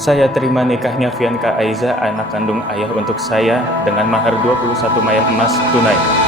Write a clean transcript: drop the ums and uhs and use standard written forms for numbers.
Saya terima nikahnya Fianka Aiza, anak kandung ayah untuk saya, dengan mahar 21 mayem emas tunai.